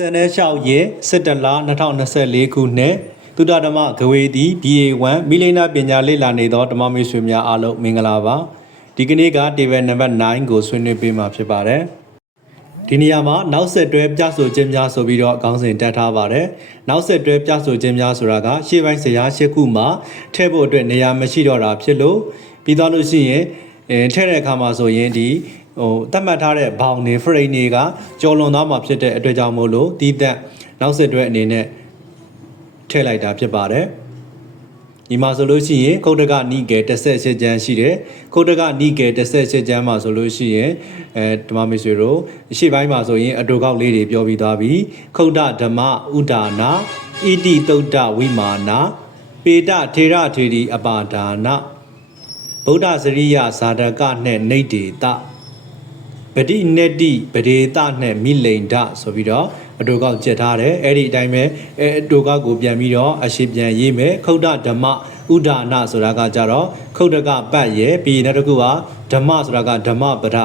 စနေလျှောက်ရဲစစ်တလ2024ခုနှစ်သုဒ္ဓဓမ္မဂဝေတီ BA1 မိလိနာပညာလေ့လာနေသောဓမ္မမိတ်ဆွေများအားလုံးမင်္ဂလာပါဒီကနေ့က table number 9ကိုဆွေးနွေးပေးမှာဖြစ်ပါတယ်ဒီနေရာမှာနောက်ဆက်တွဲပြဆိုခြင်းများဆိုပြီးတော့အကောင်းစဉ်တက်ထားပါတယ်နောက်ဆက်တွဲပြဆိုခြင်းများဆိုတာကရှေ့ပိုင်းဇရာရှစ်ခုမှာထည့်ဖို့အတွက်နေရာမရှိတော့တာဖြစ်လို့ပြီးသွားလို့ရှိရင်အဲထည့်တဲ့အခါမှာဆိုရင်ဒီ ဟိုသတ်မှတ်ထားတဲ့ဘောင်တွေ frame တွေကကျော်လွန်သွားမှာဖြစ်တဲ့အတွက်ကြောင့်မို့လို့ဒီသက်နောက်ဆက်တွဲအနေနဲ့ထည့်လိုက်တာဖြစ်ပါတယ်ဒီမှာဆိုလို့ရှိရင်ကုတ်တကနိကေ18ကျမ်းရှိတယ်ကုတ်တကနိကေ18ကျမ်းမှာဆိုလို့ရှိရင်အဲဓမ္မမစ္ဆွေတို့ရှေ့ပိုင်းမှာဆိုရင်အတူကောက်လေးတွေပြောပြီးသွားပြီခုတ်တဓမ္မဥဒါနာဣတိတုတ်တဝိမာနာပေတထေရထေရီအပါဒါနာဗုဒ္ဓစရိယဇာတကနှင့်နေတေတ ပတိနတ္တိပဒေတနှင့်မိလိန်ဒဆိုပြီးတော့အတူကောက်ကြက်ထားတယ်အဲ့ဒီအတိုင်းပဲအဲအတူကောက်ကိုပြန်ပြီးတော့အရှိပြန်ရေးမယ်ခုတ်တဓမ္မဥဒါနာဆိုတာကကြတော့ခုတ်တကပတ်ရဲ့ပြီးနောက်တစ်ခုကဓမ္မဆိုတာကဓမ္မပဒ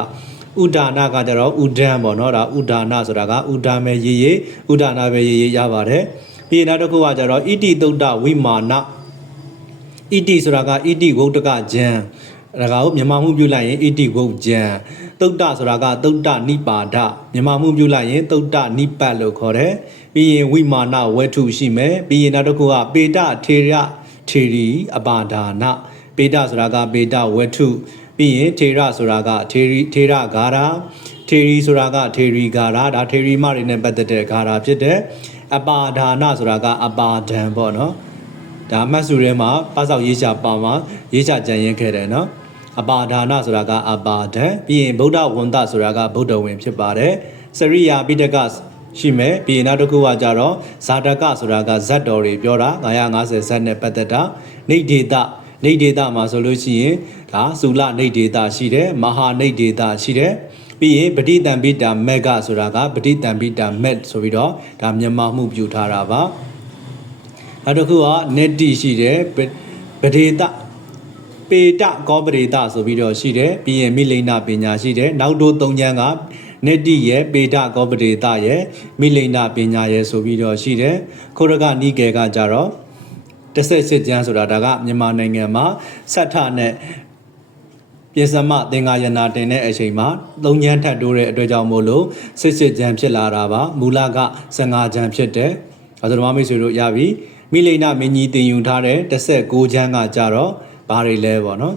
ဥဒါနာကကြတော့ဥဒံပေါ့နော်ဒါဥဒါနာဆိုတာကဥဒါမဲရေးရေးဥဒါနာပဲရေးရေးရပါတယ်ပြီးနောက်တစ်ခုကကြတော့ဣတိတုတ်တဝိမာနဣတိဆိုတာကဣတိဝုဒ္ဒကဂျံ ဒါကကိုမြန်မာမှုပြုလိုက်ရင်ဣတိဝုတ်ဂျံတုတ်တဆိုတာကတုတ်တနိပါဒမြန်မာမှုပြုလိုက်ရင်တုတ်တနိပတ်လို့ခေါ်တယ်ပြီးရင်ဝိမာနဝတ္ထုရှိမယ်ပြီးရင်နောက်တစ်ခုကပေတထေရထေရီအပါဒါနပေတဆိုတာကပေတဝတ္ထုပြီးရင်ထေရဆိုတာကထေရီထေရဂါရာထေရီဆိုတာကထေရီဂါရာဒါထေရီမတွေနဲ့ပတ်သက်တဲ့ဂါရာဖြစ်တယ်အပါဒါနဆိုတာကအပါဒံပေါ့နော်ဒါအမှတ်စုထဲမှာပတ်စောက်ရေးချပါမှာရေးချကြံရင်ခဲ့တယ်နော် အပါဒါနဆိုတာကအပါဒံပြီးရင်ဗုဒ္ဓဝန္တဆိုတာကဗုဒ္ဓဝင်ဖြစ်ပါတယ်စရိယာပိဋကရှိမယ်ပြီးရင်နောက်တစ်ခုကကြတော့ဇာတကဆိုတာကဇတ်တော်တွေပြောတာ950ဇတ်နဲ့ပတ်သက်တာနေဒေတာနေဒေတာမှာဆိုလို့ရှိရင်ဒါဇူလနေဒေတာရှိတယ်မဟာနေဒေတာရှိတယ်ပြီးရင်ပဋိတံပိတာမက်ကဆိုတာကပဋိတံပိတာမက်ဆိုပြီးတော့ဒါမြန်မာမှုပြုထားတာပါနောက်တစ်ခုက net တိရှိတယ်ပဒေတာ ပေတကောပရိတဆိုပြီးတော့ရှိတယ်ပြီးရင်မိလိန်နာပညာရှိတယ်နောက်တို့၃ချမ်းကနေတိရဲ့ပေတကောပရိတရဲ့မိလိန်နာပညာရဲ့ဆိုပြီးတော့ရှိတယ်ခိုရကနိကေကကြတော့တစ်ဆက်စစ်ကျမ်းဆိုတာဒါကမြန်မာနိုင်ငံမှာဆက်ထနဲ့ပြင်စမသင်္ဃာယနာတင်တဲ့အချိန်မှာသုံးချမ်းထပ်တိုးတဲ့အတွက်ကြောင့်မို့လို့စစ်စစ်ကျမ်းဖြစ်လာတာပါမူလက15ချမ်းဖြစ်တယ်အဲဒါဓမ္မမိတ်ဆွေတို့ရပြီမိလိန်နာမင်းကြီးတင်ယူထားတဲ့16ချမ်းကကြတော့ ဘာတွေလဲပေါ့နော်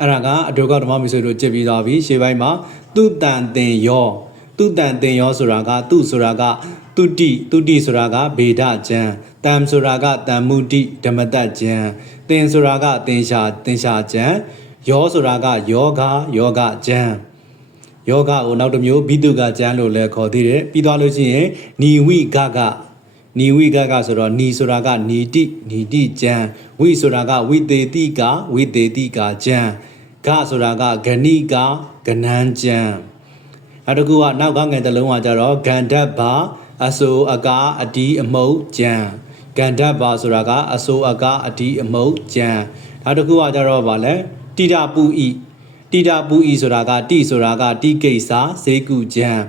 အဲ့ဒါကအတူကဓမ္မမိတ်ဆွေတို့ကြည့်ပြီးသွားပြီရှေ့ပိုင်းမှာသူတန်တင်ယောသူတန်တင်ယောဆိုတာကသူဆိုတာကတုတိတုတိဆိုတာကဗေဒကျမ်းတမ်ဆိုတာကတမ်မုတိဓမ္မတကျမ်းသင်ဆိုတာကသင်္ရှာသင်္ရှာကျမ်းယောဆိုတာကယောဂယောဂကျမ်းယောဂကိုနောက်တစ်မျိုးဘိတုကကျမ်းလို့လည်းခေါ်သေးတယ်ပြီးသွားလို့ရှိရင်နီဝိဂက နီဝိကကဆိုတော့နီဆိုတာကနီတိနီတိကျမ်းဝိဆိုတာကဝိသေတိကဝိသေတိကကျမ်းဂဆိုတာကဂဏိကကနန်းကျမ်းနောက်တစ်ခုကနောက်ကငယ်တစ်လုံးကကြတော့ဂန္ဓဗ္ဗအဆိုအကားအတီးအမုတ်ကျမ်းဂန္ဓဗ္ဗဆိုတာကအဆိုအကားအတီးအမုတ်ကျမ်းနောက်တစ်ခုကကြတော့ဗာလဲတိဒပူဤတိဒပူဤဆိုတာကတိဆိုတာကတိကိစ္စဇေကုကျမ်း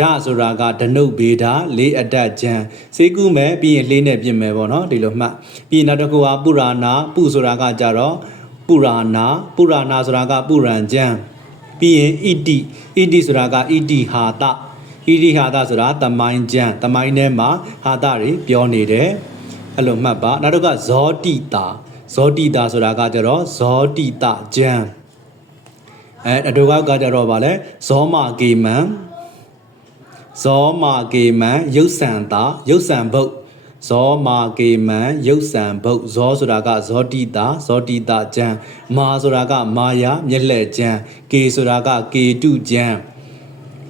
ဓဆိုတာကဒနုတ်ဗေဒလေးအတက်ကျမ်းစေကုမယ်ပြီးရင်လေးနဲ့ပြင်မယ်ပေါ့နော်ဒီလိုမှတ်ပြီးနောက်တစ်ခုကပုရာနာပုဆိုတာကကြတော့ပုရာနာပုရာနာဆိုတာကပုရံကျမ်းပြီးရင်ဣတိဣတိဆိုတာကဣတိဟာတဣတိဟာတဆိုတာတမိုင်းကျမ်းတမိုင်းထဲမှာဟာတတွေပြောနေတယ်အဲ့လိုမှတ်ပါနောက်တစ်ခုကဇောတိတာဇောတိတာဆိုတာကကြတော့ဇောတိတကျမ်းအဲအတူကကကြတော့ဗာလဲဇောမာကေမံ ဇောမာကေမံရုပ်ဆန်တာရုပ်ဆန်ဘုတ်ဇောမာကေမံရုပ်ဆန်ဘုတ်ဇောဆိုတာကဇောတိတာဇောတိတာကျမ်းမာဆိုတာကမာယာမျက်လှည့်ကျမ်းကေဆိုတာကကေတုကျမ်း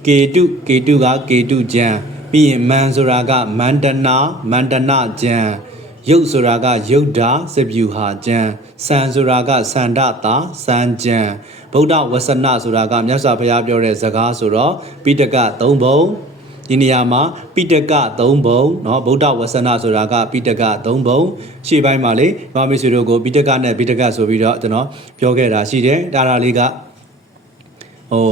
ကေတုကေတုကကေတုကျမ်းပြီးရင်မန်ဆိုတာကမန္တနာမန္တနာကျမ်းရုပ်ဆိုတာကယုတ်ဓာစပြူဟာကျမ်းစံဆိုတာကစန္ဒတာစံကျမ်းဗုဒ္ဓဝဆနဆိုတာကမြတ်စွာဘုရားပြောတဲ့စကားဆိုတော့ပိဋက၃ဘုံ ဒီနေရာမှာပိဋက၃ဘုံเนาะဗုဒ္ဓဝဆနဆိုတာကပိဋက၃ဘုံရှေ့ပိုင်းမှာလေဘာမေဆွေတို့ကိုပိဋကနဲ့ပိဋကဆိုပြီးတော့ကျွန်တော်ပြောခဲ့တာရှိတယ်ဒါရာလေးကဟို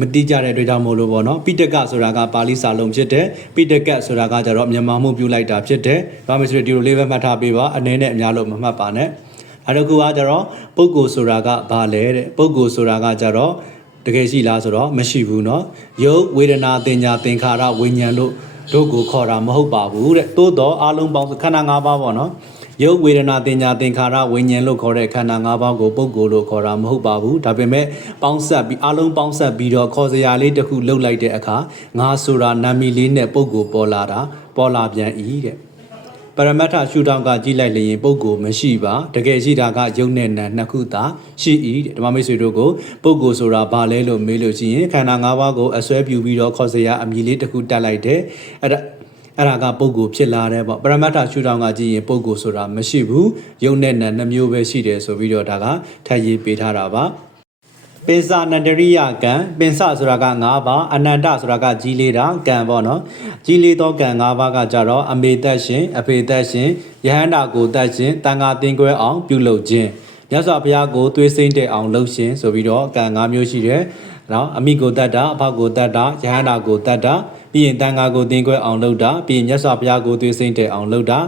မတိကြတဲ့အတွက်ကြောင့်မို့လို့ပေါ့နော်ပိတကဆိုတာကပါဠိစာလုံးဖြစ်တယ်ပိတကဆိုတာကကြတော့မြန်မာမှုပြုလိုက်တာဖြစ်တယ်ဒါမှမဟုတ်ဒီလိုလေးပဲမှတ်ထားပေးပါအနေနဲ့အများလို့မမှတ်ပါနဲ့အဲတစ်ခုကကြတော့ပုဂ္ဂိုလ်ဆိုတာကဘာလဲတဲ့ပုဂ္ဂိုလ်ဆိုတာကကြတော့ တကယ်ရှိလားဆိုတော့မရှိဘူးเนาะယုတ်ဝေဒနာတင်ညာသင်္ခါရဝိညာဉ်လို့တို့ကိုခေါ်တာမဟုတ်ပါဘူးတဲ့တိုးတော့အလုံးပေါင်းခန္ဓာ၅ပါးပေါ့နော် ရုပ်ဝေဒနာတင်ညာသင်္ခါရဝိညာဉ်လို့ခေါ်တဲ့ခန္ဓာ၅ပါးကိုပုဂ္ဂိုလ်လို့ခေါ်တာမဟုတ်ပါဘူးဒါပေမဲ့ပေါင်းဆက်ပြီးအလုံးပေါင်းဆက်ပြီးတော့ခေါ်စရာလေးတစ်ခုလှုပ်လိုက်တဲ့အခါငါဆိုတာနာမည်လေးနဲ့ပုဂ္ဂိုလ်ပေါ်လာတာပေါ်လာပြန်ဤတဲ့ ပရမတ္ထရှုထောင့်ကကြည့်လိုက်လျင်ပုဂ္ဂိုလ်မရှိပါတကယ်ရှိတာကယုံနဲ့နံနှစ်ခုသာရှိဤတဲ့ဓမ္မမိတ်ဆွေတို့ကိုပုဂ္ဂိုလ်ဆိုတာဘာလဲလို့မေးလို့ရှိရင်ခန္ဓာ၅ပါးကိုအစွဲပြုပြီးတော့ခေါ်စရာအမည်လေးတစ်ခုတက်လိုက်တယ်အဲ့ဒါအဲ့ဒါကပုဂ္ဂိုလ်ဖြစ်လာတယ်ပေါ့ပရမတ္ထရှုထောင့်ကကြည့်ရင်ပုဂ္ဂိုလ်ဆိုတာမရှိဘူးယုံနဲ့နံနှစ်မျိုးပဲရှိတယ်ဆိုပြီးတော့ဒါကထပ်ရေးပေးထားတာပါ ပင်စနန္တရိယကံပင်စဆိုတာက၅ပါးအနန္တဆိုတာကကြီးလေးတာကံပေါ့နော်ကြီးလေးသောကံ၅ပါးကကြတော့အမေသက်ရှင်အဖေသက်ရှင်ယဟန္တာကိုသက်ရှင်တန်ခါတင်ကွဲအောင်ပြုလုပ်ခြင်းမြတ်စွာဘုရားကိုသွေးစိမ့်တဲ့အောင်လှုပ်ရှင်ဆိုပြီးတော့ကံ၅မျိုးရှိတယ်နော်အမိကိုတတ်တာအဖကိုတတ်တာယဟန္တာကိုတတ်တာပြီးရင်တန်ခါကိုတင်ကွဲအောင်လုပ်တာပြီးရင်မြတ်စွာဘုရားကိုသွေးစိမ့်တဲ့အောင်လုပ်တာ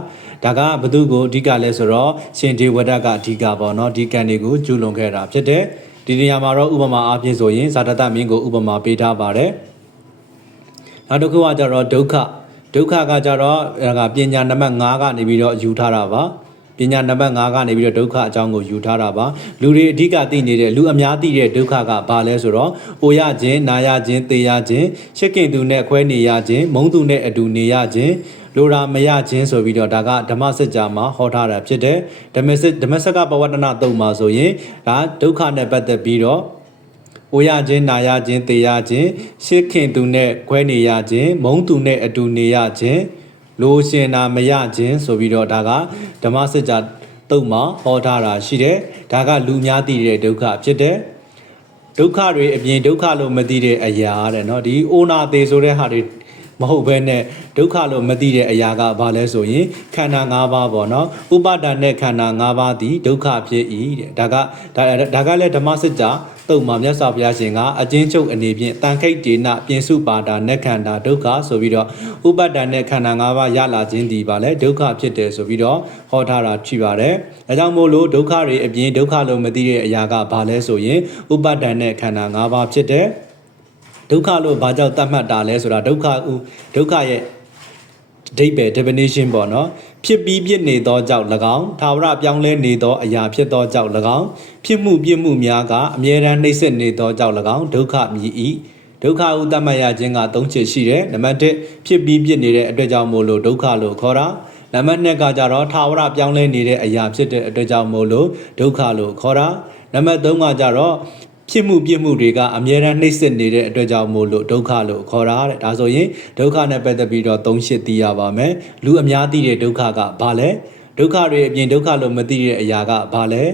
ဒါကဘသူကိုအဓိကလဲဆိုတော့ရှင်ဒေဝဒတ်ကအဓိကပေါ့နော်ဒီကံတွေကိုကျူးလွန်ခဲ့တာဖြစ်တယ် ဒီနေရာမှာတော့ဥပမာအားဖြင့်ဆိုရင်ဇာတတမင်းကိုဥပမာပေးထားပါတယ်နောက်တစ်ခုကကြတော့ဒုက္ခဒုက္ခကကြတော့ဒါကပညာနံပါတ်5ကနေပြီးတော့ယူထားတာပါ ပညာနံပါတ်5ကနေပြီးတော့ဒုက္ခအကြောင်းကိုယူထားတာပါလူတွေအဓိကသိနေတဲ့လူအများသိတဲ့ဒုက္ခကဘာလဲဆိုတော့အိုရခြင်းနာရခြင်းသေရခြင်းရှစ်ကင်သူနဲ့ခွဲနေရခြင်းမုံသူနဲ့အတူနေရခြင်းလိုရာမရခြင်းဆိုပြီးတော့ဒါကဓမ္မစကြာမှာဟောထားတာဖြစ်တယ်ဓမ္မစဓမ္မစကပဝတ္တနာတုံမှာဆိုရင်ဒါဒုက္ခနဲ့ပတ်သက်ပြီးတော့အိုရခြင်းနာရခြင်းသေရခြင်းရှစ်ခင်သူနဲ့ခွဲနေရခြင်းမုံသူနဲ့အတူနေရခြင်း လိုရှင်နာမရခြင်းဆိုပြီးတော့ဒါကဓမ္မစကြာတုံမှာဟောထားတာရှိတယ်ဒါကလူများသိတဲ့ဒုက္ခဖြစ်တယ်ဒုက္ခတွေအပြင်ဒုက္ခလို့မသိတဲ့အရာတဲ့เนาะဒီအိုနာသေးဆိုတဲ့ဟာတွေ မဟုတ်ဘဲနဲ့ဒုက္ခလို့မသိတဲ့အရာကဘာလဲဆိုရင်ခန္ဓာ၅ပါးပေါ့နော်ဥပါဒာနဲ့ခန္ဓာ၅ပါးသည်ဒုက္ခဖြစ်၏တဲ့ဒါကဒါဒါကလည်းဓမ္မစကြာတုတ်မှာမြတ်စွာဘုရားရှင်ကအချင်းချုပ်အနေဖြင့်တန်ခိတ်တေနပြင်စုပါဒာနဲ့ခန္ဓာဒုက္ခဆိုပြီးတော့ဥပါဒာနဲ့ခန္ဓာ၅ပါးရလာခြင်းဒီပါလဲဒုက္ခဖြစ်တယ်ဆိုပြီးတော့ဟောထားတာရှိပါတယ်အဲကြောင့်မို့လို့ဒုက္ခတွေအပြင်ဒုက္ခလို့မသိတဲ့အရာကဘာလဲဆိုရင်ဥပါဒာနဲ့ခန္ဓာ၅ပါးဖြစ်တယ် ဒုက္ခလို့ဘာကြောင့်သတ်မှတ်တာလဲဆိုတာဒုက္ခဥဒုက္ခရဲ့အဓိပ္ပာယ် definition ပေါ့နော်ဖြစ်ပြီးပြစ်နေသောကြောင့်၎င်းထာဝရပြောင်းလဲနေသောအရာဖြစ်သောကြောင့်၎င်းဖြစ်မှုပြစ်မှုများကအမြဲတမ်းနှိမ့်ဆက်နေသောကြောင့်၎င်းဒုက္ခမြည်၏ဒုက္ခဥတ္တမယခြင်းက၃ချက်ရှိတယ်နံပါတ်1ဖြစ်ပြီးပြစ်နေတဲ့အတွက်ကြောင့်မို့လို့ဒုက္ခလို့ခေါ်တာနံပါတ်2ကကြတော့ထာဝရပြောင်းလဲနေတဲ့အရာဖြစ်တဲ့အတွက်ကြောင့်မို့လို့ဒုက္ခလို့ခေါ်တာနံပါတ်3ကကြတော့ ဖြစ်မှုပြစ်မှုတွေကအမြဲတမ်းနှိမ့်ဆက်နေတဲ့အတွက်ကြောင့်မို့လို့ဒုက္ခလို့ခေါ်တာတဲ့ဒါဆိုရင်ဒုက္ခနဲ့ပတ်သက်ပြီးတော့၃ရှစ်သိရပါမယ်လူအများသိတဲ့ဒုက္ခကဘာလဲဒုက္ခတွေအပြင်ဒုက္ခလို့မသိတဲ့အရာကဘာလဲ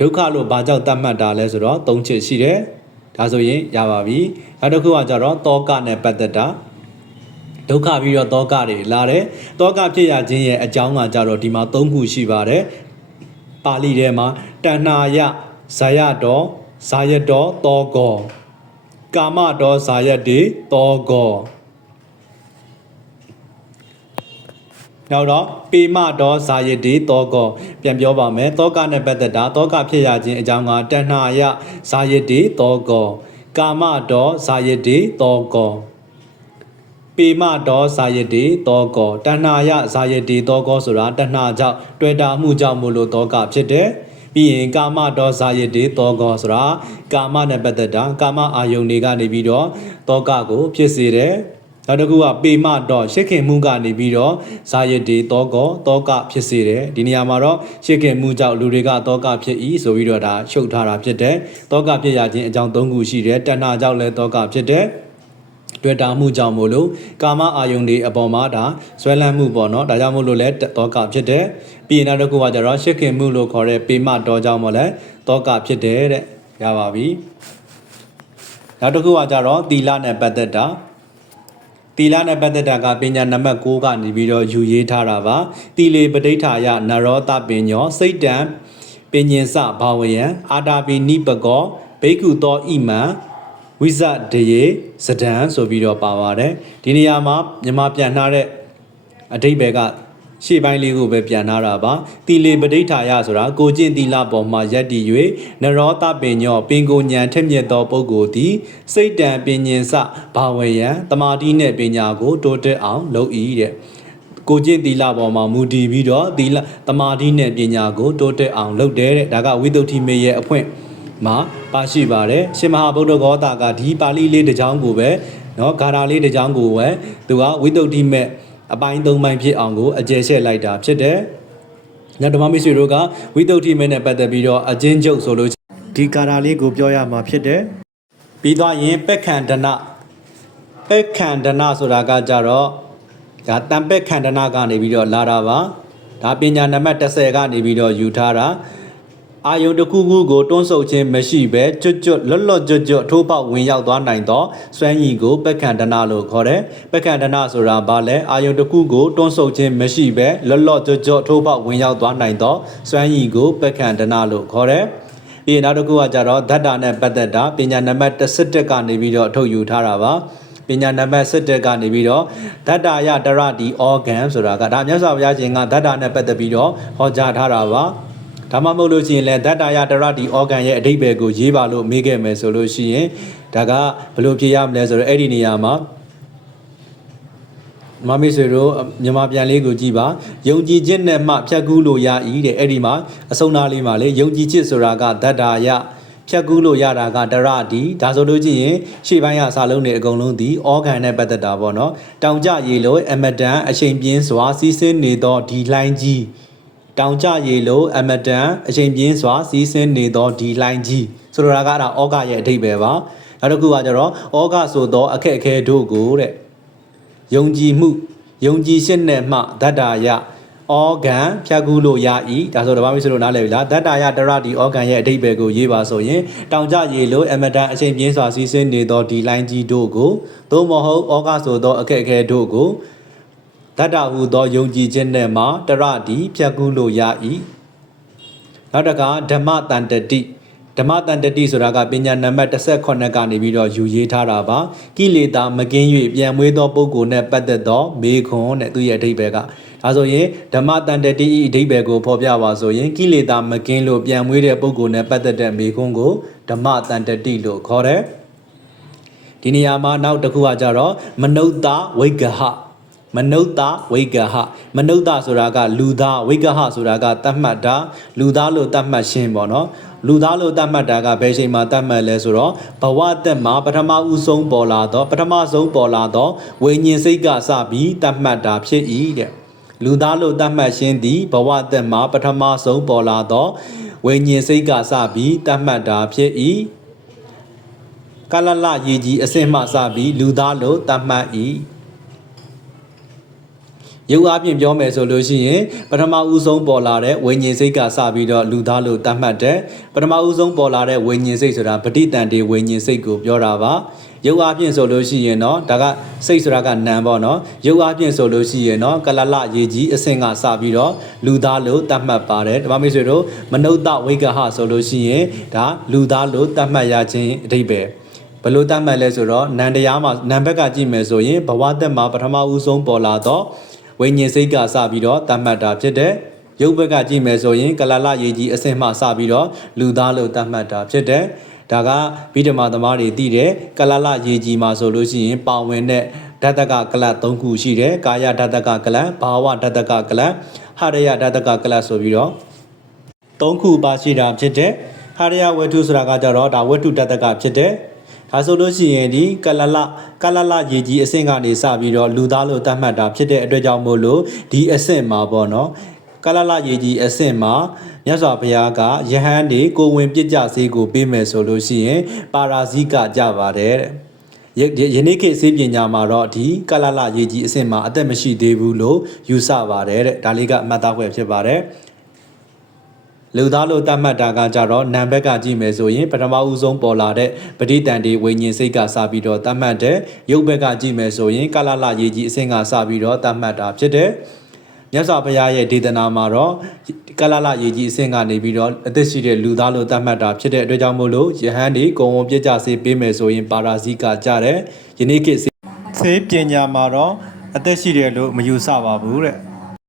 ဒုက္ခလို့ဘာကြောင့်တတ်မှတ်တာလဲဆိုတော့၃ချက်ရှိတယ်ဒါဆိုရင်ရပါပြီနောက်တစ်ခုကကြတော့တောကနဲ့ပတ်သက်တာဒုက္ခပြီးတော့တောကတွေလာတယ်တောကဖြစ်ရခြင်းရဲ့အကြောင်းကကြတော့ဒီမှာ၃ခုရှိပါတယ်ပါဠိထဲမှာတဏှာယ ဇာယတော်ဇာယတော်တောကောကာမတော်ဇာယတေတောကောနောက်တော့ပေမတော်ဇာယတေတောကောပြန်ပြောပါမယ်တောကနဲ့ပတ်သက်တာတောကဖြစ်ရခြင်းအကြောင်းကတဏှာယဇာယတေတောကောကာမတော်ဇာယတေတောကောပေမတော်ဇာယတေတောကောတဏှာယဇာယတေတောကောဆိုတာတဏှာကြောင့်တွေ့တာမှုကြောင့်မို့လို့တောကဖြစ်တယ် ပြီးရင်ကာမတော်ဇာယတေတောကောဆိုတာကာမနဲ့ပတ်သက်တာကာမအာယုန်တွေကနေပြီးတော့တောကကို ဖြစ်စေတယ်နောက်တစ်ခုကပေမတော့ရှစ်ခင်မှုကနေပြီးတော့ဇာယတေတောကောတောကဖြစ်စေတယ်ဒီနေရာမှာတော့ရှစ်ခင်မှုကြောင့်လူတွေကတောကဖြစ်၏ဆိုပြီးတော့ဒါရှုပ်ထားတာဖြစ်တယ်တောကဖြစ်ရခြင်းအကြောင်း၃ခုရှိတယ်တဏှာကြောင့်လည်းတောကဖြစ်တယ် တွေ့တာမှုကြောင့်မို့လို့ကာမအာယုန်တွေအပေါ်မှာဒါဇွဲလန်းမှုပေါ့နော်ဒါကြောင့်မို့လို့လည်းတောကဖြစ်တယ်ပြီးရင်နောက်တစ်ခုကကျတော့ရှစ်ခင်မှုလို့ခေါ်တဲ့ပေမတော်ကြောင့်မို့လဲတောကဖြစ်တယ်တဲ့ရပါပြီနောက်တစ်ခုကကျတော့သီလနဲ့ပတ်သက်တာသီလနဲ့ပတ်သက်တာကပညာနံပါတ်6ကနေပြီးတော့ယူရေးထားတာပါသီလေပဋိဌာယနရောတပညောစိတ်တံပဉ္စင်စဘာဝယံအာတာပိနိပကောဘိက္ခုသောဣမံ ဝိဇဒယေစဒံဆိုပြီးတော့ပါပါတယ်ဒီနေရာမှာမြန်မာပြန်ထားတဲ့အတိတ်ဘယ်ကရှေ့ပိုင်းလေးကိုပဲပြန်ထားတာပါတီလေပဋိဌာယဆိုတာကိုကျင့်တီလာပေါ်မှာယက်တည်၍နရောတပင်ညောပင်ကိုညံထက်မြက်သောပုဂ္ဂိုလ်သည်စိတ်တံပင်ညင်စဘာဝယံတမာတိနှင့်ပညာကိုတိုးတက်အောင်လုပ်၏တဲ့ကိုကျင့်သီလပေါ်မှာမူတည်ပြီးတော့သီလတမာတိနဲ့ပညာကိုတိုးတက်အောင်လုပ်တယ်တဲ့ဒါကဝိသုဒ္ဓိမေရဲ့အဖွင့် မှာပါရှိပါတယ်ရှင်မဟာဗုဒ္ဓဂောတာကဒီပါဠိလေးတစ်ကြောင်းကိုပဲเนาะဂါထာလေးတစ်ကြောင်းကိုပဲသူကဝိသုဒ္ဓိမေအပိုင်း၃ပိုင်းဖြစ်အောင်ကိုအကျယ်ရှက်လိုက်တာဖြစ်တယ်ညဓမ္မမိတ်ဆွေတို့ကဝိသုဒ္ဓိမေနဲ့ပတ်သက်ပြီးတော့အချင်းချုပ်ဆိုလို့ဒီဂါထာလေးကိုပြောရမှာဖြစ်တယ်ပြီးသွားရင်ပက္ခန္ဒနာပက္ခန္ဒနာဆိုတာကကြတော့ ဒါတံပက်ခန္ဓနာကနေပြီးတော့လာတာပါဒါပညာနံပါတ်30ကနေပြီးတော့ယူထားတာ အာယုန်တစ်ခုခုကိုတွန်းဆုပ်ခြင်းမရှိဘဲကျွတ်ကျွတ်လွတ်လွတ်ကျွတ်ကျွတ်ထိုးပေါက်ဝင်ရောက်သွားနိုင်သောစွမ်းရည်ကိုပက်ခန္ဓနာလို့ခေါ်တယ်ပက်ခန္ဓနာဆိုတာဘာလဲအာယုန်တစ်ခုကိုတွန်းဆုပ်ခြင်းမရှိဘဲလွတ်လွတ်ကျွတ်ကျွတ်ထိုးပေါက်ဝင်ရောက်သွားနိုင်သောစွမ်းရည်ကိုပက်ခန္ဓနာလို့ခေါ်တယ်ပြီးရင်နောက်တစ်ခုကကြတော့ဓာတ်တာနဲ့ပတ်သက်တာပညာနံပါတ်17ကနေပြီးတော့ထုတ်ယူထားတာပါပညာနံပါတ်7ကနေပြီးတော့ဓာတ္တယတရတိ organ ဆိုတာကဒါမြတ်စွာဘုရားရှင်ကဓာတ္တနဲ့ပတ်သက်ပြီးတော့ဟောကြားထားတာပါ ဒါမှမဟုတ်လို့ရှိရင်လည်းဓာတ္တယတရတိ organ ရဲ့အဓိပ္ပာယ်ကိုရေးပါလို့မေးခဲ့မယ်ဆိုလို့ရှိရင်ဒါကဘယ်လိုဖြေရမလဲဆိုတော့အဲ့ဒီနေရာမှာမမေဆွေတို့မြန်မာပြန်လေးကိုကြည့်ပါယုံကြည်ခြင်းနဲ့မှဖြတ်ကူးလို့ရ၏တဲ့အဲ့ဒီမှာအဆုံးသားလေးမှာလေယုံကြည်ခြင်းဆိုတာကဓာတ္တယဖြတ်ကူးလို့ရတာကတရတီဒါဆိုလို့ကြည့်ရင်ရှေ့ပိုင်းကစာလုံးတွေအကုန်လုံးဒီအောဂန်နဲ့ပတ်သက်တာပေါ့နော်တောင်ကြရေလို့အမတန်အချိန်ပြင်းစွာစီးဆင်းနေသောဒီလိုင်းကြီး တောင်ကြရေလို့အမတန်အချိန်ပြင်းစွာစီးဆင်းနေသောဒီလိုင်းကြီးဆိုလိုတာကအဲ့ဒါအောဂရဲ့အဓိပ္ပာယ်ပါနောက်တစ်ခုကကျတော့အောဂဆိုသောအခက်အခဲတို့ကိုတဲ့ယုံကြည်မှုယုံကြည်ရှင်းနဲ့မှဓာတ္တာယအောဂန်ဖြတ်ကူးလို့ရ၏ဒါဆိုတော့ဘာမှမဆိုလို့နားလည်ပြီလားဓာတ္တာယတရဒီအောဂန်ရဲ့အဓိပ္ပာယ်ကိုရေးပါဆိုရင်တောင်ကြရေလို့အမတန်အချိန်ပြင်းစွာစီးဆင်းနေသောဒီလိုင်းကြီးတို့ကိုသို့မဟုတ်အောဂဆိုသောအခက်အခဲတို့ကို ဓာတ္တဟုသောယုံကြည်ခြင်းနဲ့မှတရဒီဖြတ်ကူးလို့ရ၏နောက်တစ်ခါဓမ္မတန်တတိဓမ္မတန်တတိဆိုတာကပညာနံပါတ်18ကနေပြီးတော့ယူရေးထားတာပါကိလေသာမကင်း၍ပြန်မွေးသောပုဂ္ဂိုလ်နဲ့ပတ်သက်သောမေခွန်းတဲ့သူရဲ့အဓိပ္ပာယ်ကဒါဆိုရင်ဓမ္မတန်တတိဤအဓိပ္ပာယ်ကိုဖော်ပြပါဆိုရင်ကိလေသာမကင်းလို့ပြန်မွေးတဲ့ပုဂ္ဂိုလ်နဲ့ပတ်သက်တဲ့မေခွန်းကိုဓမ္မတန်တတိလို့ခေါ်တယ်ဒီနေရာမှာနောက်တစ်ခုကကြတော့မနုဿဝိဂဟ မနုဿဝိဂဟမနုဿဆိုတာကလူသားဝိဂဟဆိုတာကတတ်မှတ်တာလူသားလို့တတ်မှတ်ရှင်းပေါ့နော်လူသားလို့တတ်မှတ်တာကဘယ်ချိန်မှာတတ်မှတ်လဲဆိုတော့ဘဝတက်မှာပထမဦးဆုံးပေါ်လာတော့ပထမဆုံးပေါ်လာတော့ဝိညာဉ်စိတ်ကစပြီးတတ်မှတ်တာဖြစ်၏တဲ့လူသားလို့တတ်မှတ်ရှင်းသည်ဘဝတက်မှာပထမဆုံးပေါ်လာတော့ဝိညာဉ်စိတ်ကစပြီးတတ်မှတ်တာဖြစ်၏ကလလရေကြီးအစင်မှစပြီးလူသားလို့တတ်မှတ်၏ ရုပ်အပြင်ပြောမယ်ဆိုလို့ရှိရင်ပထမဦးဆုံးပေါ်လာတဲ့ဝိညာဉ်စိတ်ကစပြီးတော့လူသားလို့တတ်မှတ်တယ်ပထမဦးဆုံးပေါ်လာတဲ့ဝိညာဉ်စိတ်ဆိုတာပဋိတန်တေဝိညာဉ်စိတ်ကိုပြောတာပါရုပ်အပြင်ဆိုလို့ရှိရင်တော့ဒါကစိတ်ဆိုတာကနံပေါ့နော်ရုပ်အပြင်ဆိုလို့ရှိရင်တော့ကလလရေကြီးအစင်ကစပြီးတော့လူသားလို့တတ်မှတ်ပါတယ်ဒါမှမိတ်ဆွေတို့မနုဿဝိကဟဆိုလို့ရှိရင်ဒါလူသားလို့တတ်မှတ်ရခြင်းအဓိပ္ပာယ်ဘယ်လိုတတ်မှတ်လဲဆိုတော့နန္တရားမှာနံဘက်ကကြည့်မယ်ဆိုရင်ဘဝသက်မှာပထမဦးဆုံးပေါ်လာတော့ ဝိညာဉ်စိတ်ကစပြီးတော့တတ်မှတ်တာဖြစ်တဲ့ရုပ်ဘက်ကကြည့်မယ်ဆိုရင်ကလလရေကြီးအစင်မှစပြီးတော့လူသားလို့တတ်မှတ်တာဖြစ်တဲ့ဒါကဗိဓမာသမားတွေသိတယ်ကလလရေကြီးမှာဆိုလို့ရှိရင်ပါဝင်တဲ့ဓာတကကလတ်၃ခုရှိတယ်ကာယဓာတကကလတ်ဘာဝဓာတကကလတ်ဟရယဓာတကကလတ်ဆိုပြီးတော့၃ခုပါရှိတာဖြစ်တဲ့ဟရယဝတ္ထုဆိုတာကကြတော့ဒါဝတ္ထုဓာတကဖြစ်တဲ့ ဒါဆိုလို့ရှိရင်ဒီကလလကလလရေကြီးအဆင့်ကနေစပြီးတော့လူသားလို့သတ်မှတ်တာဖြစ်တဲ့အတွက်ကြောင့်မို့လို့ဒီအဆင့်မှာပေါ့နော်ကလလရေကြီးအဆင့်မှာမြတ်စွာဘုရားကယဟန်တွေကိုဝင်ပြစ်ကြစေကိုပေးမယ်ဆိုလို့ရှိရင်ပါရာဇိကကြပါတယ်တဲ့ယနေ့ခေတ်စေပညာမှာတော့ဒီကလလရေကြီးအဆင့်မှာအသက်မရှိသေးဘူးလို့ယူဆပါတယ်တဲ့ဒါလေးကအမှတ်သားခွဲဖြစ်ပါတယ် လူသားလို့တတ်မှတ်တာကကြတော့နံဘက်ကကြည့်မယ်ဆိုရင်ပထမဦးဆုံးပေါ်လာတဲ့ပဋိတန်ဒီဝိညာဉ်စိတ်ကစပြီးတော့တတ်မှတ်တယ်ရုပ်ဘက်ကကြည့်မယ်ဆိုရင်ကလလရေကြီးအဆင့်ကစပြီးတော့တတ်မှတ်တာဖြစ်တယ်မြတ်စွာဘုရားရဲ့ဒေသနာမှာတော့ကလလရေကြီးအဆင့်ကနေပြီးတော့အသက်ရှိတဲ့လူသားလို့သတ်မှတ်တာဖြစ်တဲ့အတွက်ကြောင့်မို့လို့ယဟန်ဒီကုံဝပြစ်ကြစေပေးမယ်ဆိုရင်ပါရာဇိကကြတဲ့ယနေ့ခေတ်ဆေးပညာမှာတော့အသက်ရှိတယ်လို့မယူဆပါဘူးတဲ့